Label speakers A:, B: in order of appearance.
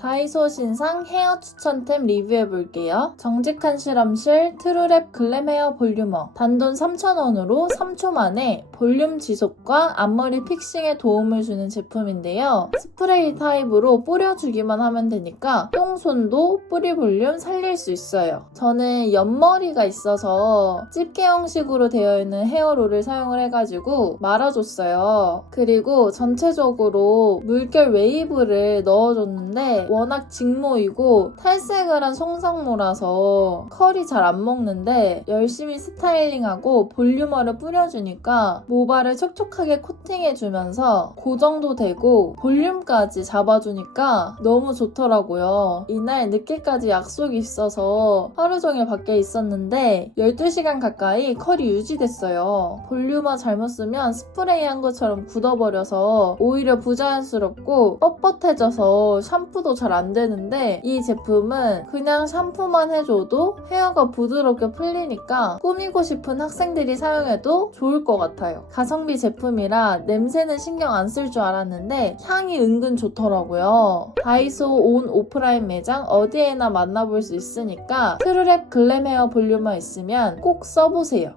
A: 다이소 신상 헤어 추천템 리뷰해볼게요. 정직한 실험실 트루랩 글램 헤어 볼륨어. 단돈 3,000원으로 3초 만에 볼륨 지속과 앞머리 픽싱에 도움을 주는 제품인데요. 스프레이 타입으로 뿌려주기만 하면 되니까 똥 손도 뿌리 볼륨 살릴 수 있어요. 저는 옆머리가 있어서 집게 형식으로 되어 있는 헤어롤을 사용을 해가지고 말아줬어요. 그리고 전체적으로 물결 웨이브를 넣어줬는데 워낙 직모이고 탈색을 한 송상모라서 컬이 잘 안 먹는데 열심히 스타일링하고 볼륨어를 뿌려주니까 모발을 촉촉하게 코팅해주면서 고정도 되고 볼륨까지 잡아주니까 너무 좋더라고요. 이날 늦게까지 약속이 있어서 하루 종일 밖에 있었는데 12시간 가까이 컬이 유지됐어요. 볼륨어 잘못 쓰면 스프레이 한 것처럼 굳어버려서 오히려 부자연스럽고 뻣뻣해져서 샴푸도 잘 안 되는데 이 제품은 그냥 샴푸만 해줘도 헤어가 부드럽게 풀리니까 꾸미고 싶은 학생들이 사용해도 좋을 것 같아요. 가성비 제품이라 냄새는 신경 안 쓸 줄 알았는데 향이 은근 좋더라고요. 다이소 온 오프라인 매장 어디에나 만나볼 수 있으니까 트루랩 글램 헤어 볼륨어 있으면 꼭 써보세요.